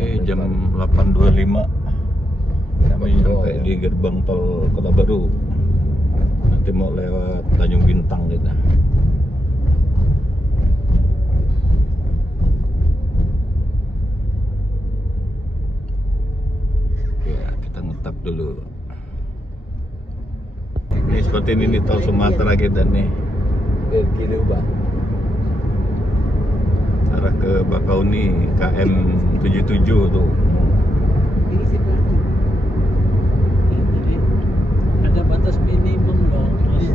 Oke, jam 8.25 kami sampai di gerbang tol Kota Baru. Nanti mau lewat Tanjung Bintang kita. Ya, kita ngetap dulu. Ini seperti ini nih, tol Sumatera kita nih. Ke kiri Bang. Arah ke Bakauni, KM 77 tuh. Jadi ada batas minimum loh, Mas.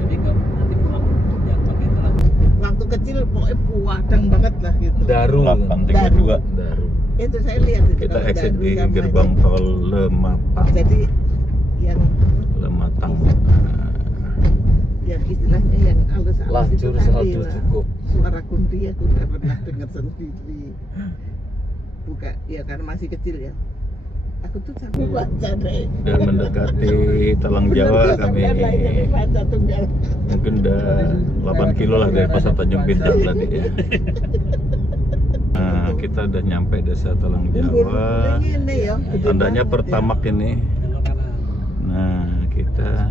Jadi kamu nanti pulang jangan pakai telat. Waktu kecil pokoknya puadang banget lah gitu. Daru. 832. Daru. Itu saya lihat itu. Kita kalau exit Daru di sama gerbang itu. tol Lematang. Jadi yang istilahnya yang halus-halus Lajur itu tadi saldo lah. cukup. Suara kunti aku nggak pernah dengar sendiri. Buka ya karena masih kecil ya. Aku tuh sampai baca deh. Dan mendekati Talang Jawa kami. Baca tunggal. Mungkin udah 8 kilo lah dari pasar Tanjung Bintang tadi ya. Nah, kita udah nyampe desa Talang Jawa. Ini ya. Tandanya Pertamak ini. Belok kanan. Nah, kita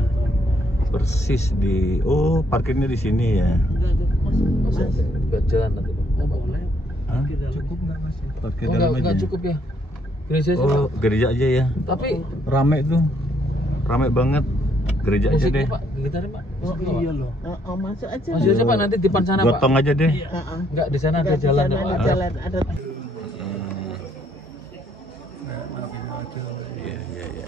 persis di parkirnya di sini ya. Enggak ada masuk. Buat jalan nanti. Oh, boleh. Hah? Cukup enggak Mas? Parkir Oh, dalam enggak aja. cukup ya. Gereja aja. Oh, Pak. gereja aja ya. Tapi Rame tuh. Rame banget. Gereja aja musiknya deh. Pak, gitarnya Pak. Oh, iya loh. Oh, masuk aja. Masih aja Pak, nanti di depan sana Pak. Gotong aja deh. Heeh. Enggak, di sana ada Enggak, di jalan sana ya, ada Pak. jalan ada. Iya, iya, iya.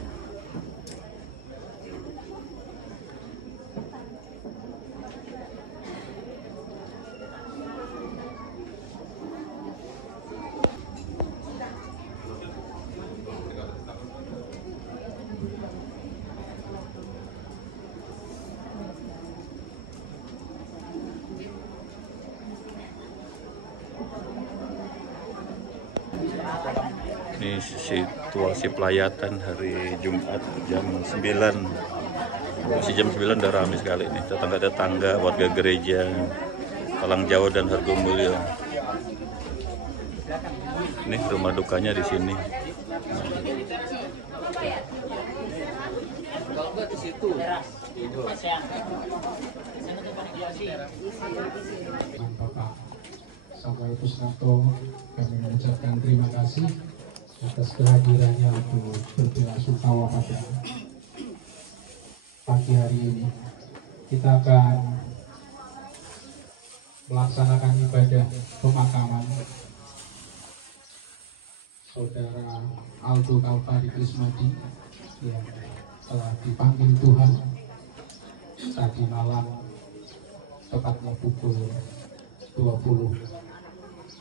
Ini situasi pelayatan hari Jumat jam 9. Masih jam 9 udah ramai sekali nih. Tetangga-tetangga, warga gereja Talang Jawa dan Hargomulyo. Ini rumah dukanya di sini. Kalau enggak di situ. Bapak Samuel Kusnanto, kami mengucapkan terima kasih atas kehadirannya untuk berbelasungkawa pada pagi hari ini. Kita akan melaksanakan ibadah pemakaman Saudara Aldo Kalvari Krismadi yang telah dipanggil Tuhan tadi malam, tepatnya pukul 20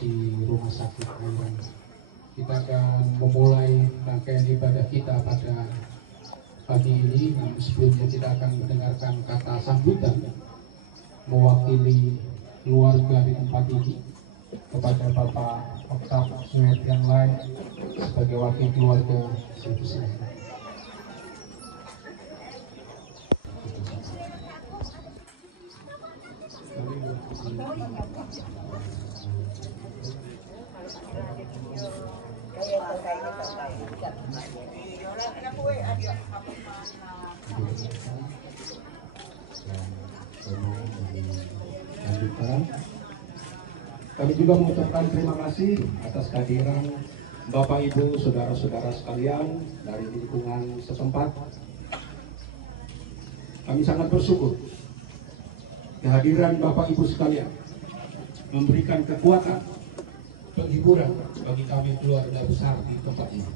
di Rumah Sakit Ayam. Kita akan memulai rangkaian ibadah kita pada pagi ini. Namun sebelumnya kita akan mendengarkan kata sambutan mewakili keluarga di tempat ini kepada Bapak Oktav Sumet yang lain sebagai wakil keluarga. Kami juga mengucapkan terima kasih atas kehadiran Bapak Ibu, saudara-saudara sekalian dari lingkungan setempat. Kami sangat bersyukur kehadiran Bapak Ibu sekalian memberikan kekuatan, penghiburan bagi kami keluarga besar di tempat ini.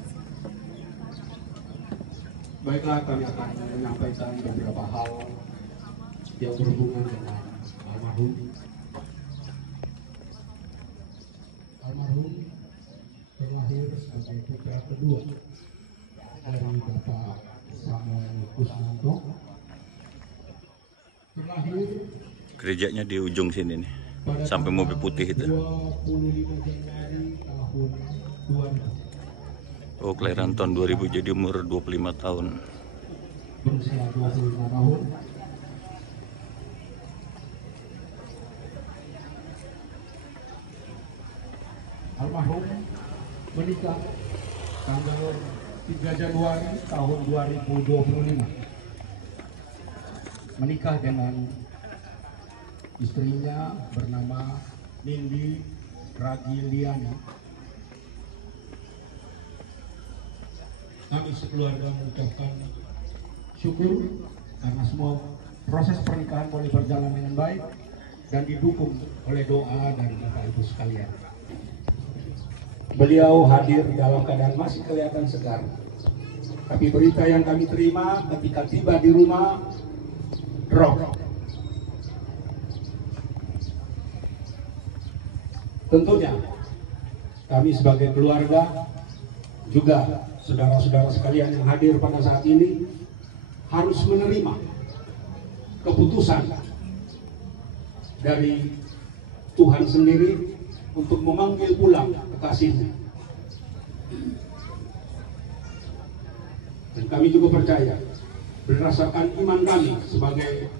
Baiklah, kami akan menyampaikan beberapa hal yang berhubungan dengan almarhum. Almarhum terlahir sebagai putra kedua dari Bapak Samuel Kusnanto. Terlahir Gerejanya di ujung sini nih. Sampai mobil putih itu. 25 Januari tahun 2000. Oh, kelahiran tahun 2000, jadi umur 25 tahun. Berusia 25 tahun. Almarhum menikah tanggal 3 Januari tahun 2025. Menikah dengan istrinya bernama Nindi Ragiliani. Kami sekeluarga mengucapkan syukur karena semua proses pernikahan boleh berjalan dengan baik dan didukung oleh doa dari Bapak Ibu sekalian. Beliau hadir dalam keadaan masih kelihatan segar. Tapi berita yang kami terima ketika tiba di rumah, drop. Tentunya kami sebagai keluarga, juga saudara-saudara sekalian yang hadir pada saat ini harus menerima keputusan dari Tuhan sendiri untuk memanggil pulang kekasihnya. Dan kami juga percaya berdasarkan iman kami sebagai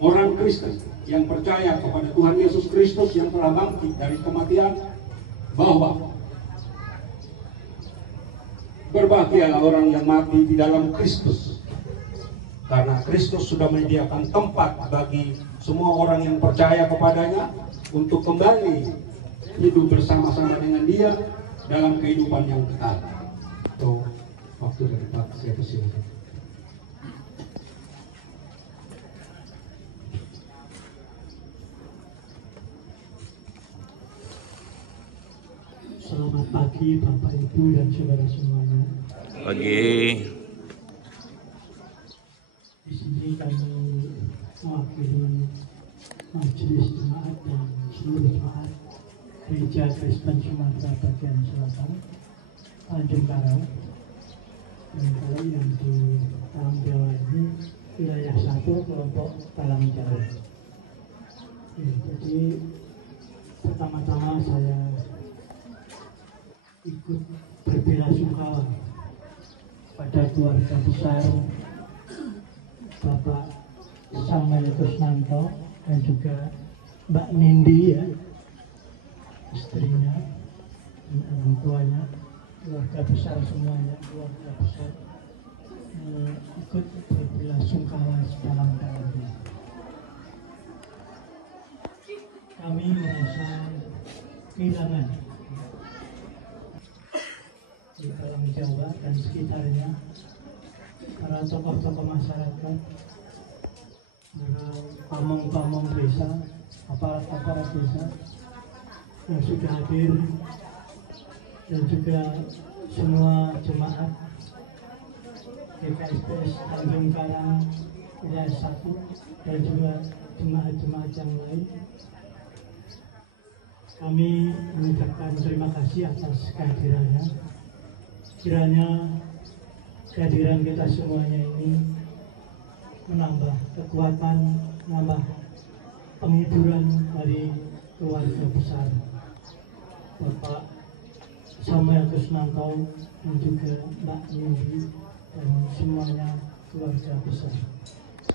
orang Kristen yang percaya kepada Tuhan Yesus Kristus yang telah bangkit dari kematian, bahwa berbahagialah orang yang mati di dalam Kristus, karena Kristus sudah menyediakan tempat bagi semua orang yang percaya kepadanya untuk kembali hidup bersama-sama dengan Dia dalam kehidupan yang kekal. So, waktu dari Pak, saya persilakan. Selamat pagi Bapak Ibu dan saudara semuanya. Pagi. Di sini kami mewakili Majelis Jemaat dan seluruh jemaat Gereja Kristen Sumatera Bagian Selatan, Tanjung Karang. Dan kalau yang di Talang Jawa ini wilayah 1 kelompok Talang Jawa. Ya, jadi pertama-tama saya ikut berbelasungkawa pada keluarga besar Bapak Samuel Kusnanto dan juga Mbak Nindi, ya, istrinya dan orang tuanya, keluarga besar semuanya, keluarga besar ikut berbelasungkawa sedalam-dalamnya. Kami merasa kehilangan di Talang Jawa dan sekitarnya para tokoh-tokoh masyarakat, para pamong-pamong desa, aparat-aparat desa yang sudah hadir, dan juga semua jemaat GKSPS Tanjung Karang wilayah 1 dan juga jemaat-jemaat yang lain. Kami mengucapkan terima kasih atas kehadirannya. Kiranya kehadiran kita semuanya ini menambah kekuatan, menambah penghiburan dari keluarga besar Bapak Samuel Kusnanto dan juga Mbak Nindi dan semuanya keluarga besar.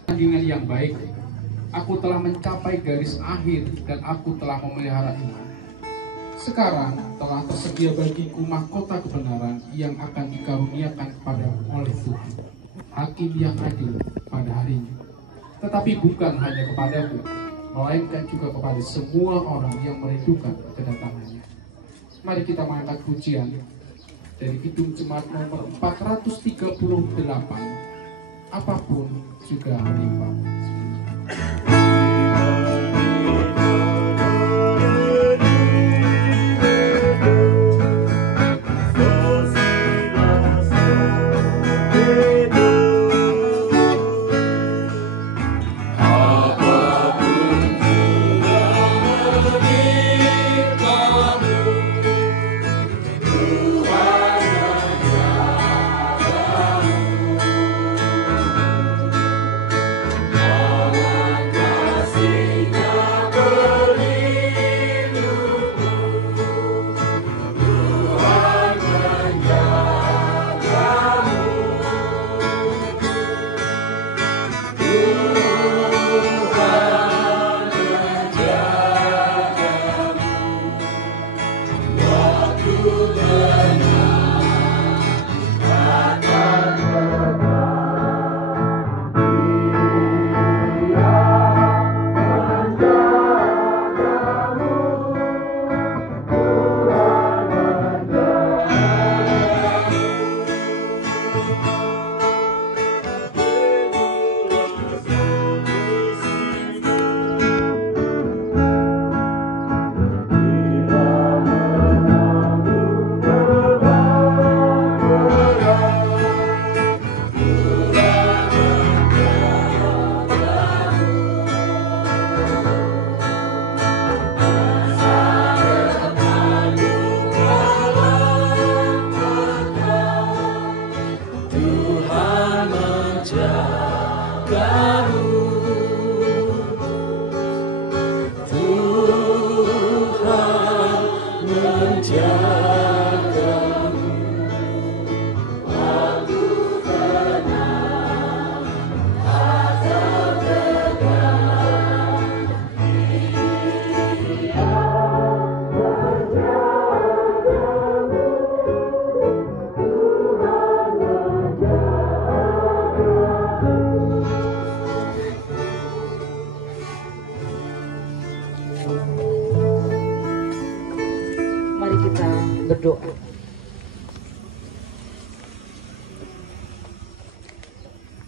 Tandingan yang baik, aku telah mencapai garis akhir dan aku telah memelihara iman. Sekarang telah tersedia bagiku mahkota kebenaran yang akan dikaruniakan kepadamu oleh Tuhan, Hakim yang adil pada harinya. Tetapi bukan hanya kepadamu, melainkan juga kepada semua orang yang merindukan kedatangannya. Mari kita mengangkat pujian dari Kidung Jemaat nomor 438, apapun juga menimpamu. Alam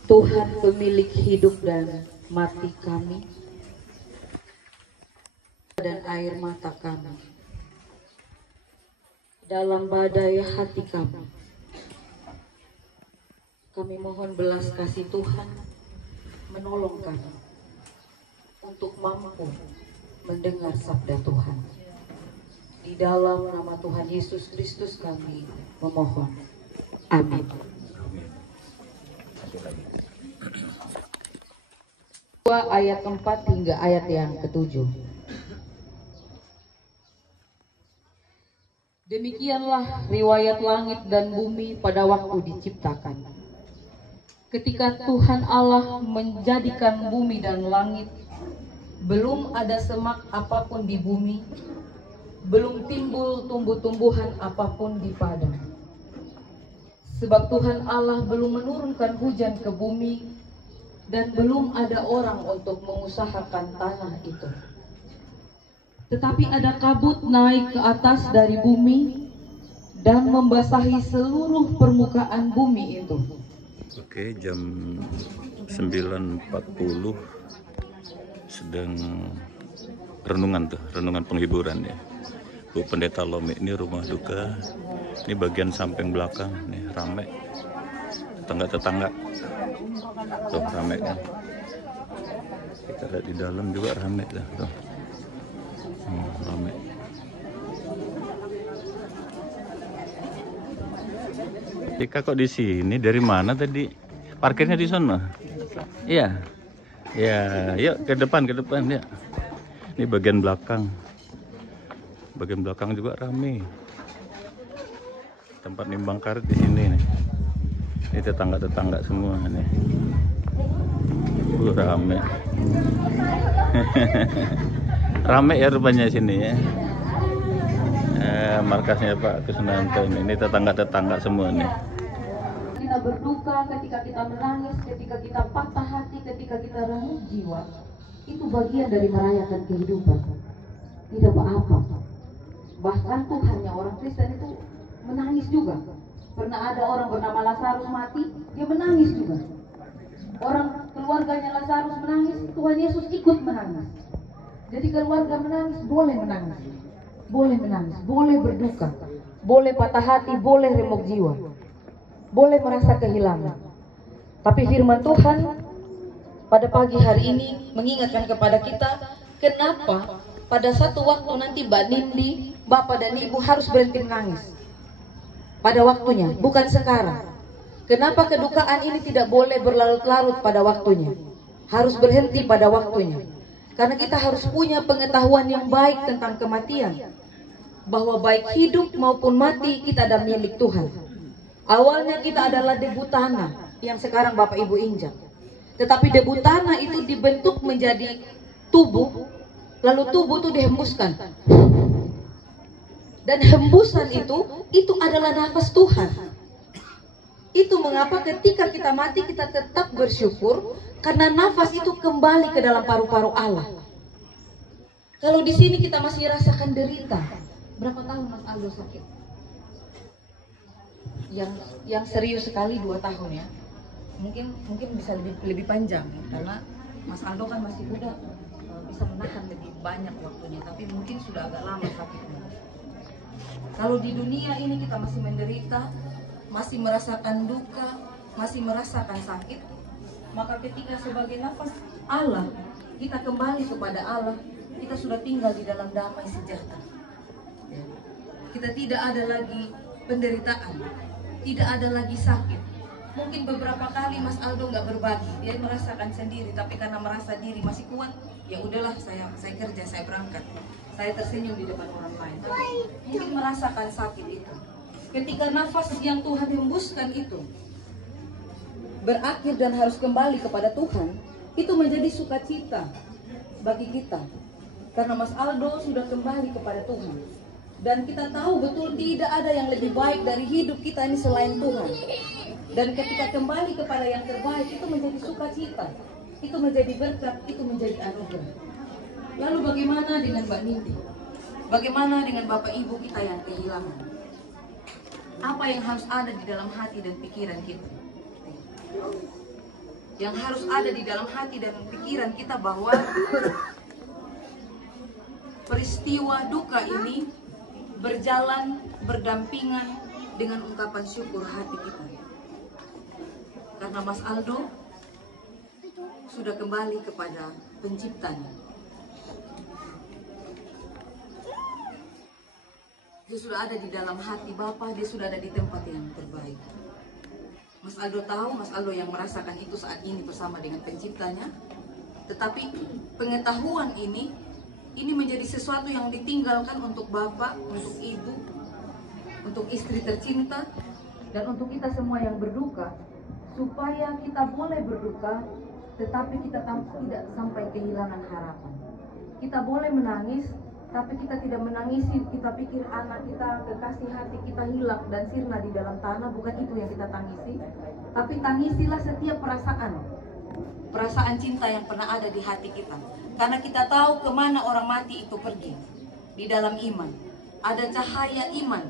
Tuhan pemilik hidup dan mati kami, dan air mata kami, dalam badai hati kami mohon belas kasih Tuhan menolong kami untuk mampu mendengar sabda Tuhan. Di dalam nama Tuhan Yesus Kristus kami memohon. Amin. Ayat 4 hingga ayat yang ke-7. Demikianlah riwayat langit dan bumi pada waktu diciptakan. Ketika Tuhan Allah menjadikan bumi dan langit, belum ada semak apapun di bumi, belum timbul tumbuh-tumbuhan apapun di padang. Sebab Tuhan Allah belum menurunkan hujan ke bumi, dan belum ada orang untuk mengusahakan tanah itu. Tetapi ada kabut naik ke atas dari bumi dan membasahi seluruh permukaan bumi itu. Oke, jam 9.40 sedang renungan penghiburan ya. Bu Pendeta Lomi, ini rumah duka. Ini bagian samping belakang nih, rame. Tetangga tuh rame kan. Kita lihat di dalam juga rame tuh. Rame. Ika kok di sini? Dari mana tadi? Parkirnya di sana? Iya. Ya, yuk ke depan ya. Ini bagian belakang. Bagian belakang juga rame. Tempat nimbang karet di sini nih. Ini tetangga semua nih. Rame. Rame ya rupanya sini ya. Markasnya Pak Kusnanto ini tetangga semua nih. Kita berduka, ketika kita menangis, ketika kita patah hati, ketika kita remuk jiwa, itu bagian dari merayakan kehidupan. Tidak apa-apa. Bahkan Tuhannya orang Kristen itu menangis juga. Pernah ada orang bernama Lazarus mati, dia menangis juga. Orang keluarganya Lazarus menangis, Tuhan Yesus ikut menangis. Jadi keluarga menangis, boleh berduka, boleh patah hati, boleh remuk jiwa, boleh merasa kehilangan. Tapi firman Tuhan pada pagi hari ini mengingatkan kepada kita, kenapa pada satu waktu nanti Mbak Nindi, Bapak dan Ibu harus berhenti menangis. Pada waktunya, bukan sekarang. Kenapa kedukaan ini tidak boleh berlarut-larut pada waktunya? Harus berhenti pada waktunya. Karena kita harus punya pengetahuan yang baik tentang kematian. Bahwa baik hidup maupun mati kita ada milik Tuhan. Awalnya kita adalah debu tanah yang sekarang Bapak Ibu injak. Tetapi debu tanah itu dibentuk menjadi tubuh, lalu tubuh itu dihembuskan. Dan hembusan itu adalah nafas Tuhan. Itu mengapa ketika kita mati kita tetap bersyukur karena nafas itu kembali ke dalam paru-paru Allah. Kalau di sini kita masih rasakan derita. Berapa tahun Mas Aldo sakit? Yang serius sekali 2 tahun ya. Mungkin bisa lebih panjang karena Mas Aldo kan masih muda, bisa menahan lebih banyak waktunya, tapi mungkin sudah agak lama sakitnya. Kalau di dunia ini kita masih menderita, masih merasakan duka, masih merasakan sakit, maka ketika sebagai nafas Allah, kita kembali kepada Allah, kita sudah tinggal di dalam damai sejahtera. Kita tidak ada lagi penderitaan, tidak ada lagi sakit. Mungkin beberapa kali Mas Aldo nggak berbagi, dia merasakan sendiri, tapi karena merasa diri masih kuat, ya udahlah saya kerja, saya berangkat. Saya tersenyum di depan orang lain. Mungkin merasakan sakit itu. Ketika nafas yang Tuhan hembuskan itu berakhir dan harus kembali kepada Tuhan, itu menjadi sukacita bagi kita. Karena Mas Aldo sudah kembali kepada Tuhan. Dan kita tahu betul tidak ada yang lebih baik dari hidup kita ini selain Tuhan. Dan ketika kembali kepada yang terbaik, itu menjadi sukacita, itu menjadi berkat, itu menjadi anugerah. Lalu bagaimana dengan Mbak Nindi? Bagaimana dengan Bapak Ibu kita yang kehilangan? Apa yang harus ada di dalam hati dan pikiran kita? yang harus ada di dalam hati dan pikiran kita bahwa peristiwa duka ini berjalan berdampingan dengan ungkapan syukur hati kita. Karena Mas Aldo sudah kembali kepada penciptanya. Dia sudah ada di dalam hati Bapa, dia sudah ada di tempat yang terbaik. Mas Aldo tahu, Mas Aldo yang merasakan itu saat ini bersama dengan penciptanya. Tetapi pengetahuan ini menjadi sesuatu yang ditinggalkan untuk Bapak, untuk Ibu, untuk istri tercinta, dan untuk kita semua yang berduka. Supaya kita boleh berduka, tetapi kita tidak sampai kehilangan harapan. Kita boleh menangis, tapi kita tidak menangisi, kita pikir anak kita, kekasih hati kita hilang dan sirna di dalam tanah. Bukan itu yang kita tangisi, tapi tangisilah setiap perasaan cinta yang pernah ada di hati kita. Karena kita tahu kemana orang mati itu pergi. Di dalam iman ada cahaya iman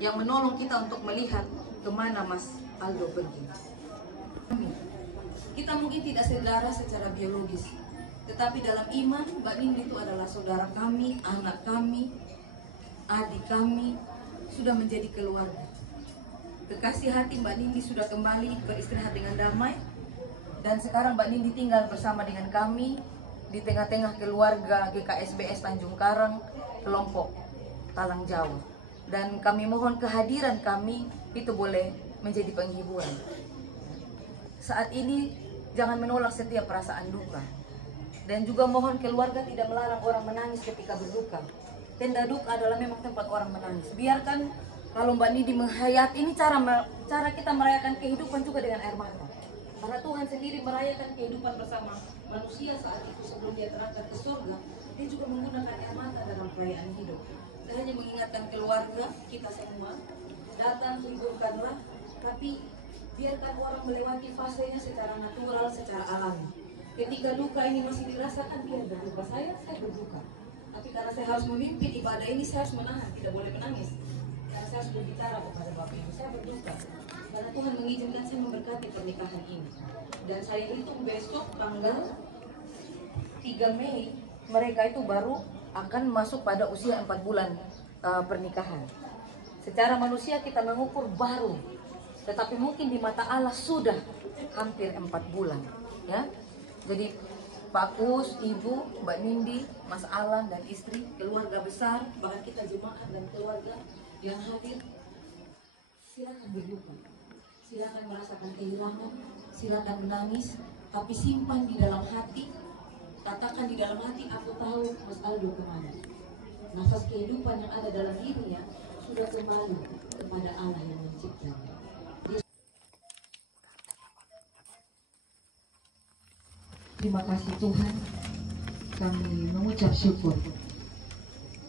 yang menolong kita untuk melihat kemana Mas Aldo pergi. Kita mungkin tidak saudara secara biologis, tetapi dalam iman, Mbak Nindi itu adalah saudara kami, anak kami, adik kami, sudah menjadi keluarga. Kekasih hati Mbak Nindi sudah kembali beristirahat dengan damai. Dan sekarang Mbak Nindi tinggal bersama dengan kami di tengah-tengah keluarga GKSBS Tanjung Karang, kelompok Talang Jawa. Dan kami mohon kehadiran kami itu boleh menjadi penghiburan. Saat ini jangan menolak setiap perasaan duka. Dan juga mohon keluarga tidak melarang orang menangis ketika berduka. Tenda duka adalah memang tempat orang menangis. Biarkan kalau Mbak Nindi menghayat ini cara kita merayakan kehidupan juga dengan air mata. Karena Tuhan sendiri merayakan kehidupan bersama manusia saat itu sebelum dia terangkat ke surga. Dia juga menggunakan air mata dalam perayaan hidup. Saya hanya mengingatkan keluarga kita semua, datang hiburkanlah, tapi biarkan orang melewati fasenya secara natural, secara alami. Ketika duka ini masih dirasakan, biar berduka. Saya berduka. Tapi karena saya harus memimpin ibadah ini, saya harus menahan, tidak boleh menangis. Karena saya harus berbicara kepada Bapak Ibu, saya berduka. Karena Tuhan mengizinkan saya memberkati pernikahan ini. Dan saya hitung besok tanggal 3 Mei, mereka itu baru akan masuk pada usia 4 bulan pernikahan. Secara manusia kita mengukur baru, tetapi mungkin di mata Allah sudah hampir 4 bulan. Ya, jadi Pak Kus, Ibu, Mbak Nindi, Mas Alan dan istri, keluarga besar, bahkan kita jemaat dan keluarga yang hadir, silakan berduka, silakan merasakan kehilangan, silakan menangis, tapi simpan di dalam hati, katakan di dalam hati, aku tahu Mas Aldo kemana. Nafas kehidupan yang ada dalam dirinya sudah kembali kepada Allah yang menciptanya. Terima kasih Tuhan, kami mengucap syukur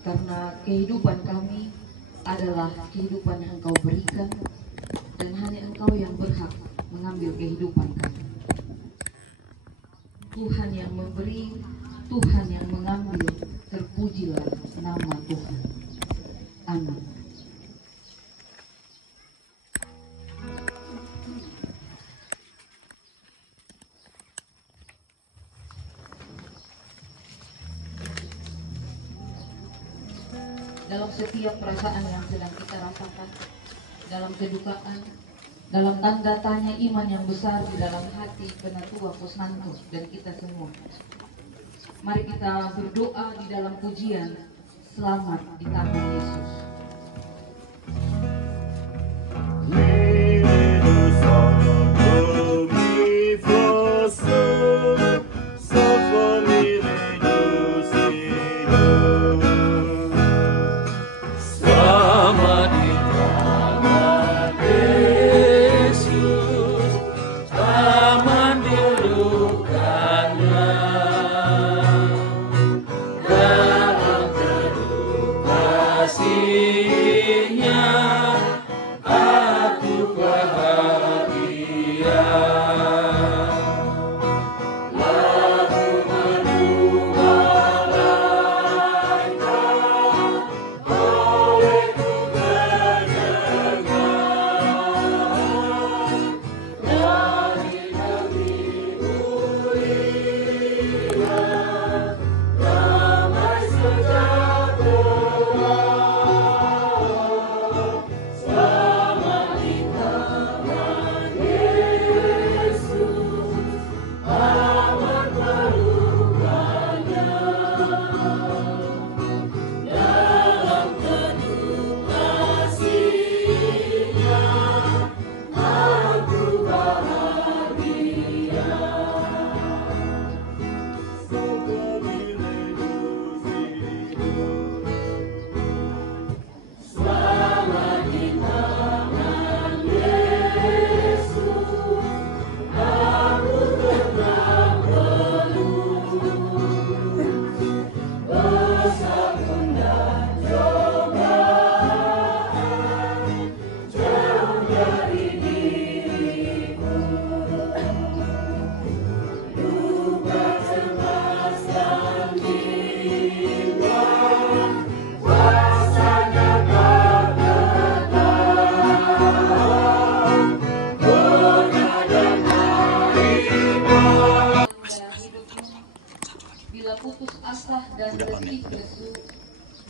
karena kehidupan kami adalah kehidupan yang Engkau berikan dan hanya Engkau yang berhak mengambil kehidupan kami. Tuhan yang memberi, Tuhan yang mengambil, terpujilah nama Tuhan. Amin. Dalam setiap perasaan yang sedang kita rasakan, dalam kedukaan, dalam tanda tanya iman yang besar di dalam hati Penatua Kusnanto dan kita semua, mari kita berdoa di dalam pujian selamat di tangan Yesus. See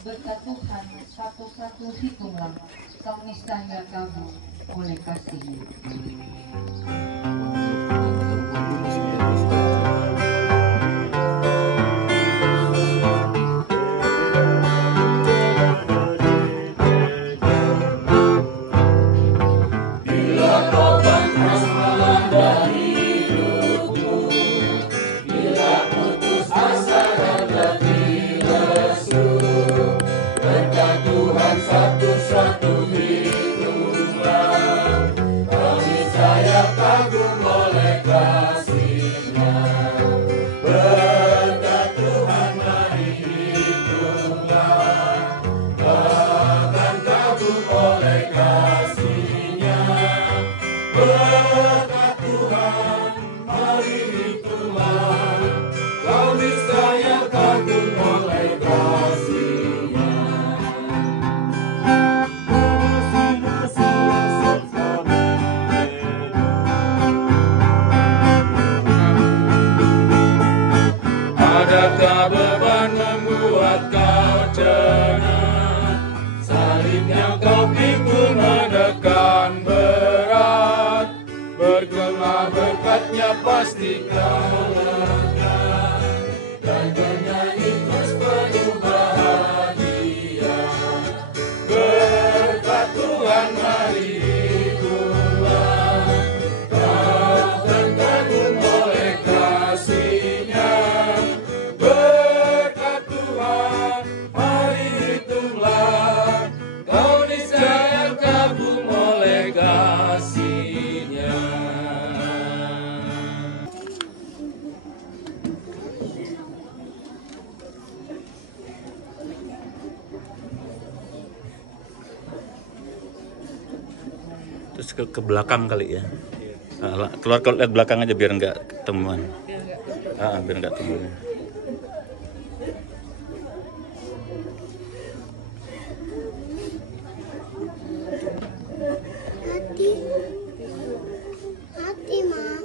Berkat Tuhan, satu-satu hitunglah, kau niscaya kagum oleh kasih-Nya. Adakah beban membuat kau cenat? Salib yang kau pikul menekan berat. Bergema berkatnya pasti kau lega, dan bernyanyi terus penuh bahagia. Berkat Tuhan mari hitunglah, kau akan kagum oleh kasih-Nya. Berkat Tuhan mari hitunglah, kau niscaya kagum oleh kasih-Nya. Terus ke belakang kali ya. Keluar lihat belakang aja biar nggak ketemuan. Biar nggak ketemu. Hati, Mam.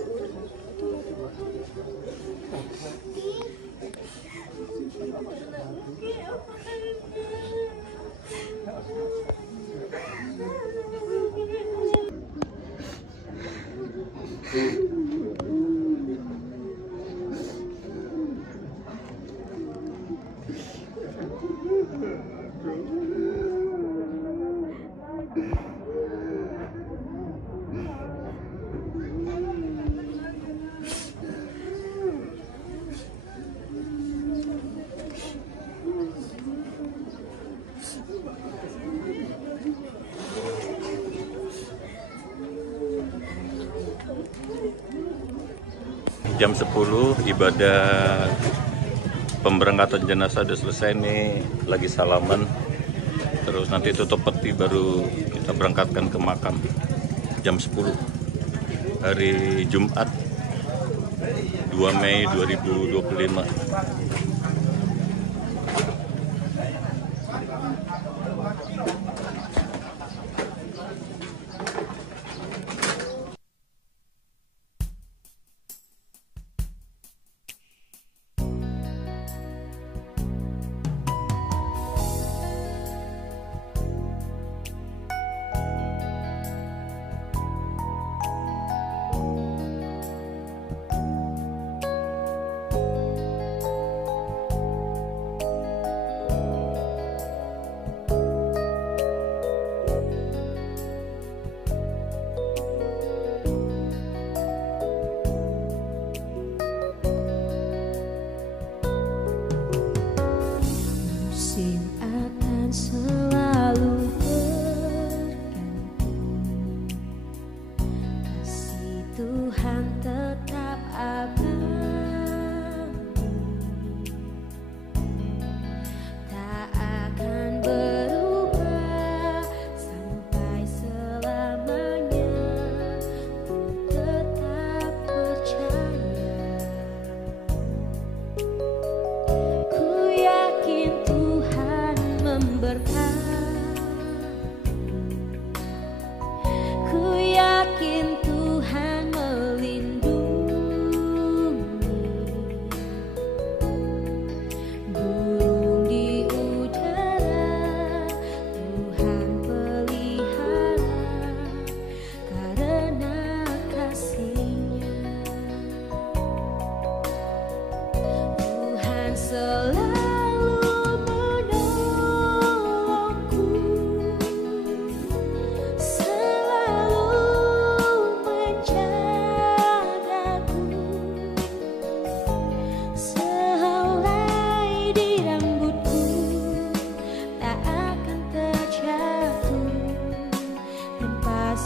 Jam 10 ibadah pemberangkatan jenazah udah selesai nih, lagi salaman. Terus nanti tutup peti baru kita berangkatkan ke makam. Jam 10 hari Jumat 2 Mei 2025.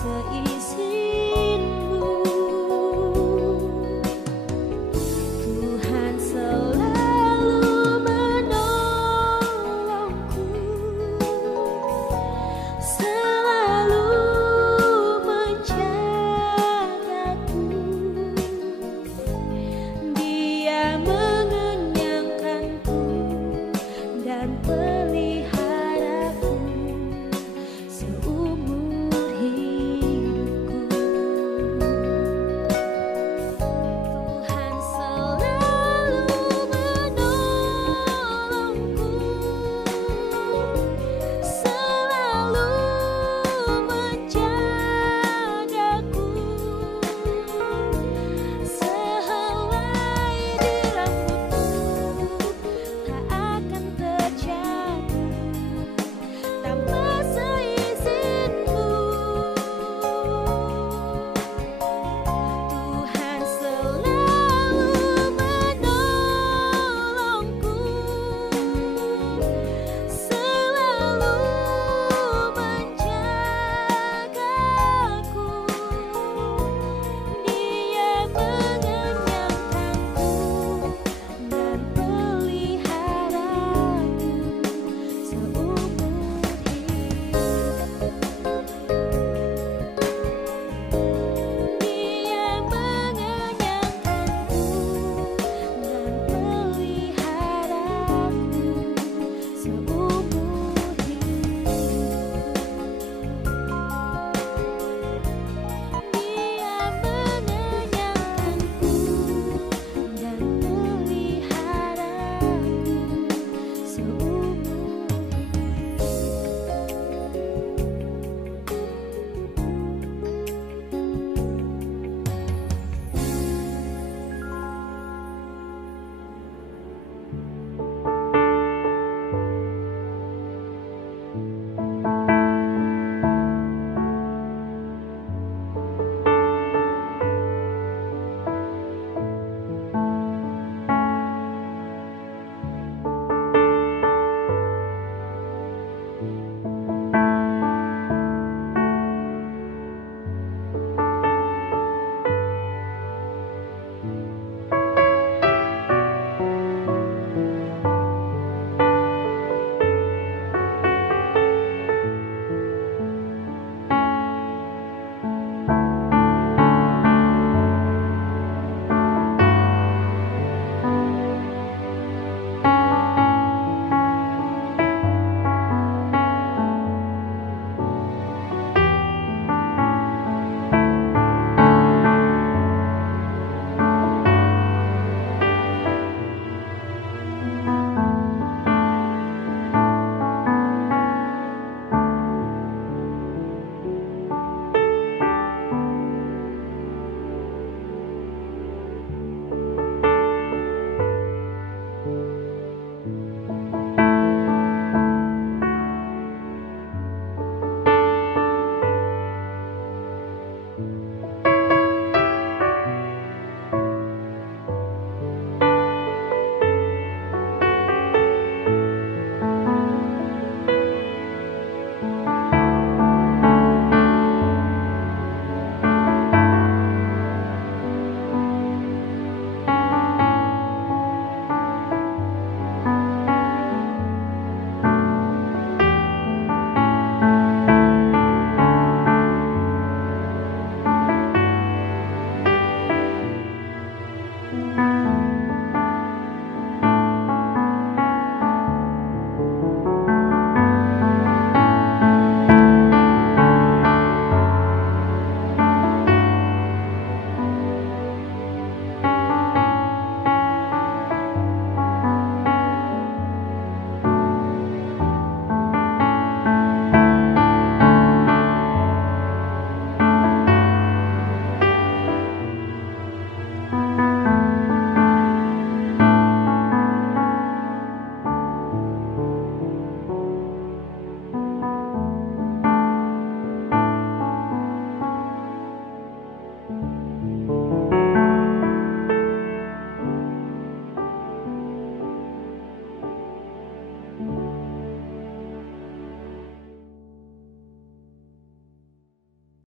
seiring